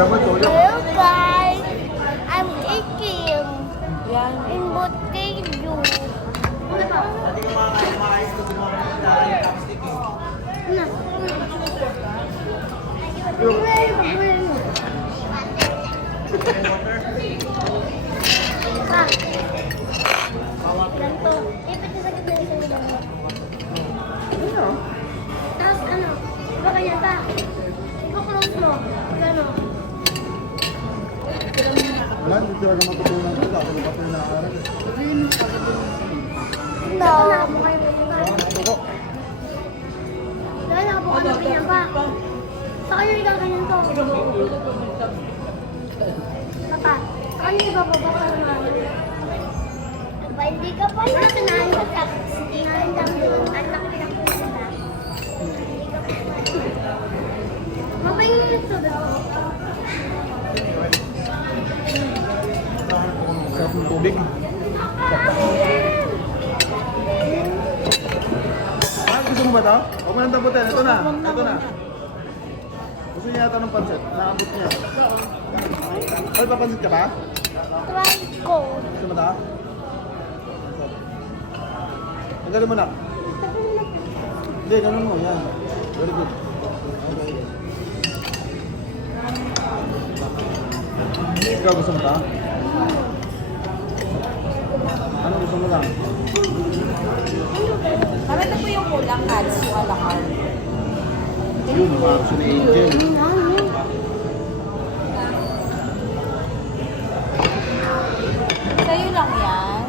Hello guys, I'm eating in Botello. Ganito. Ipit na sa ganda sa ganda. Tapos ano? Iba kanya pa. Ipa-close mo. Gano'n. Wala, hindi talaga matutunan ko. Ako na pati na-aaral. No. Ako kayo Ako. dahil ako ano ganyan pa. Sa kayo ikaw ganyan to. Papa, sa kayo ibababa ka naman. Aba, hindi ka pa na tinahan ka sa tinahan lang yun. Anak lang ko sila. Hindi ka pa na. Mabayin yung soda ko. Sarap ng tubig. Ah, gusto mo ba ito? Huwag mo nang taputin. Ito na. Ito na. Gusto niya yata ng pansit. Nakabot niya. Ay, papansit ka ba? Try ko. Gusto mo ito? Tanggalin mo na. Hindi, ganun mo. Yan. Very good. Okay. Ikaw gusto mo ito? Ano gusto mo lang? Parang ito po yung kulang katsu alakal. Yun, gusto ni Angel. Sa'yo lang yan.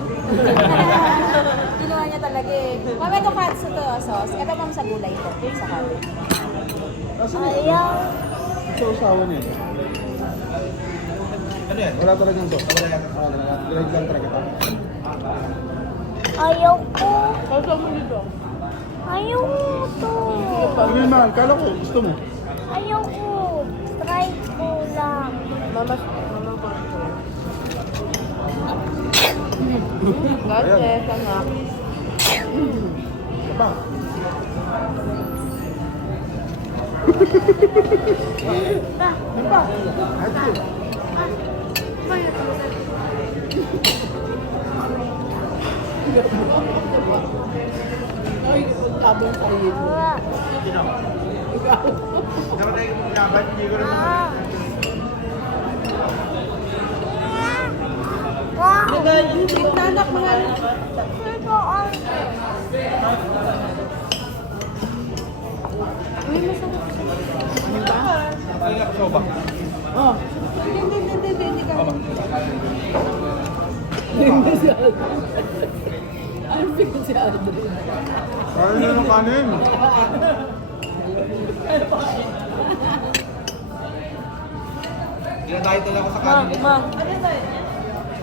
Ginawa niya talaga eh. Mama, ito katsu to sauce. Ito ma'am sa gulay to. Sa kanin. Asan yun? Ayaw. Sa usawa niya. Ano yan? Wala talagang sauce. Wala yan. Direct lang talaga ito. Ayaw ko. Sausaw mo dito. Ayaw ko to. Sabi man, kala ko gusto mo. Ayaw ko. Try ko lang. Mama ko. Ayan. anak. Diba? Pa. Diba? Ate. Ay, tabong sa iyo. Ah. Ah. Wow. Anak mga... Ito ang... Uy, masarap. Soba. Oh. Hindi ka. Ano si Aldrin? Kaya nyo ng kanin. Dinadayet na lang ako sa kanin. Ma.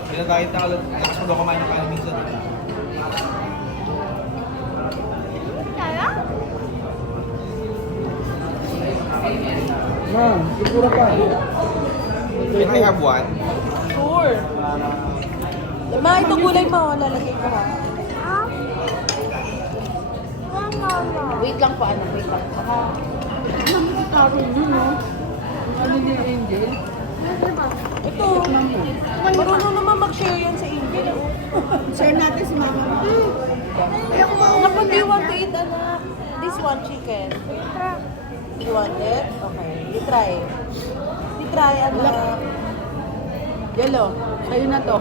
Dinadayet na ako. Lakas mo daw kumain ng kanin minsan. Tara? Ma'am, sigura pa. Can I have one? Sure. Ma, ito gulay mo. Lalagay ko ha. Ah? No. Wait lang po, ano. Wait lang po. Ano ni Angel? Ito. Marunong naman mag-share yan sa Angel. Share natin si Mama. Naku, do you want to eat, anak? This one chicken. You want it? Okay. You try. You try, anak. Yellow. Sa'yo na to.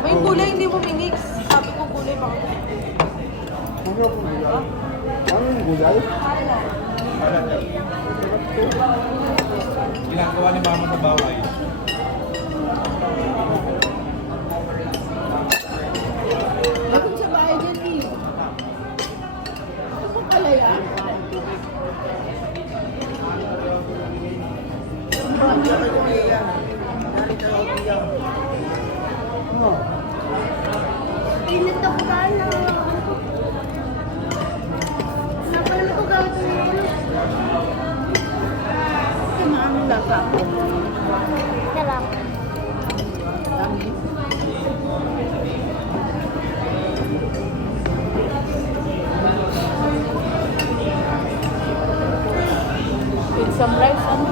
May gulay, hindi mo minix. Sabi ko gulay, baka Ano yung gulay? Ano yung gulay? Ginagawa ni mama sa baway. Bakit sa bahay dyan eh? Ito sa palaya? Ano? Pinatok ka na. Wala pa naman ko gawin ng Kasi maaming lasa ako. Tara. Dami. With some rice, ano?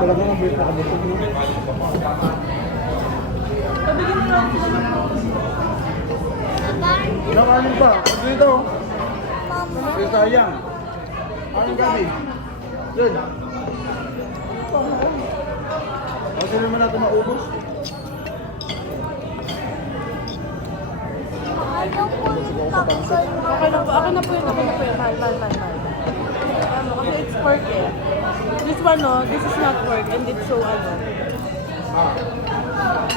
talaga ng bait na kabusog mo. Pabigyan mo lang sila ng Ilang kanin pa? Ano dito? Mama. Kasi sayang. Anong gabi? Yun. Kasi naman natin maubos. Ayaw ko yung takal. Okay na po, akin na po yun. Mahal. Ano, kasi it's pork eh. This one, no, this is not pork and it's so,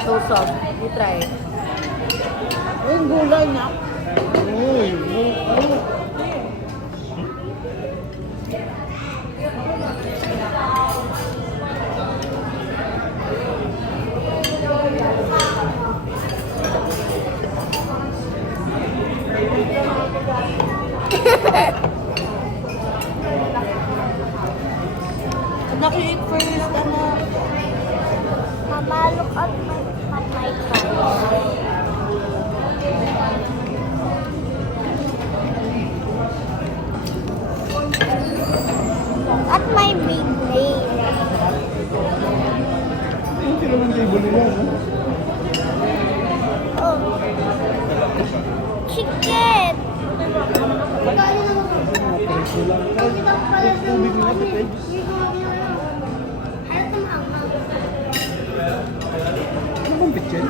so soft. You try. Yung gulay na. Uy, Anak, you eat first, anak. Mama, look at my face. At my big name. hindi naman table nila, no? Oh. Chicken. Tubig nila, pati. Ano bang bitchin?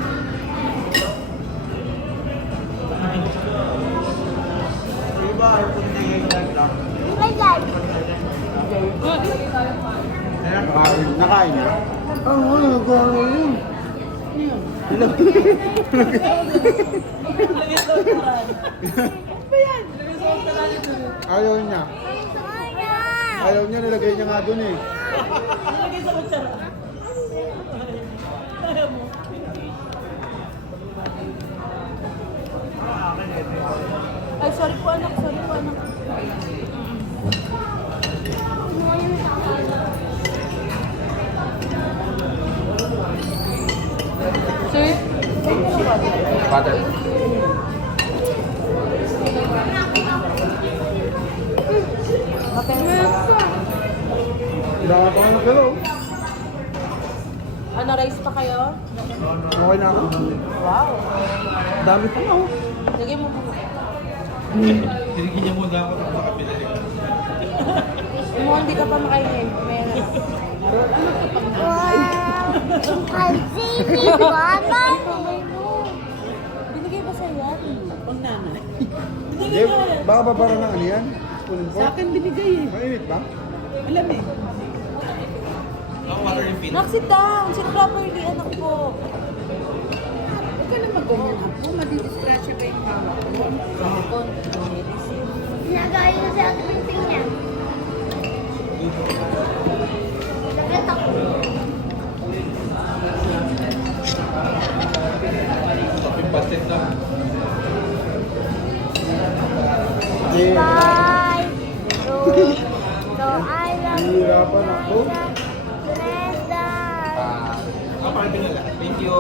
Nakain na? Oo, nakain. Ayaw niya. Ayaw niya, nilagay niya nga dun eh. Nilagay sa kutsara. Ayaw mo. Ay, sorry po anak. Sir? Butter. Dama pa nga pero. Ano, rice pa kayo? Okay na ako. Wow. Dami pa nga oh. Lagay mo muna. Tinigin niya muna ako sa kapila. Mo, hindi ka pa makainin. Meron. Wow. Ang bata. Binigay ba sa yan? Pang nanay. Hindi, baka ba parang na ano yan? Spoon Sa akin binigay eh. Mainit ba? Alam eh. Ang water yung Nak, sit down. Sit properly, anak po. Huwag ka na mag-ganyan ako. Madidiscratch pa yung hawak ko. Nagaya na sa ating pinting niya. Dagat ako. Yung basket na. Eh, Bye. So I love you. hihirapan ako. Glenda. Pakipin nila. Thank you.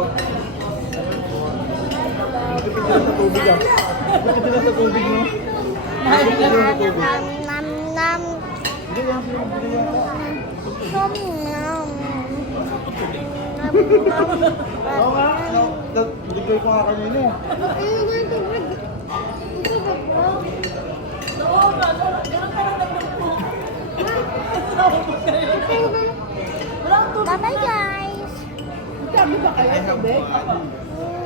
Pipigyan sa tubig ah. Pipigyan sa tubig mo. Nam nam nam. Hindi yan, pinipigyan yata. Nam nam. Nam Oo nga, bigay ko nga kanina. Ano ba ito? Ito ba bro? Bye-bye guys. Sabi ba kayo? I have Sabi? one.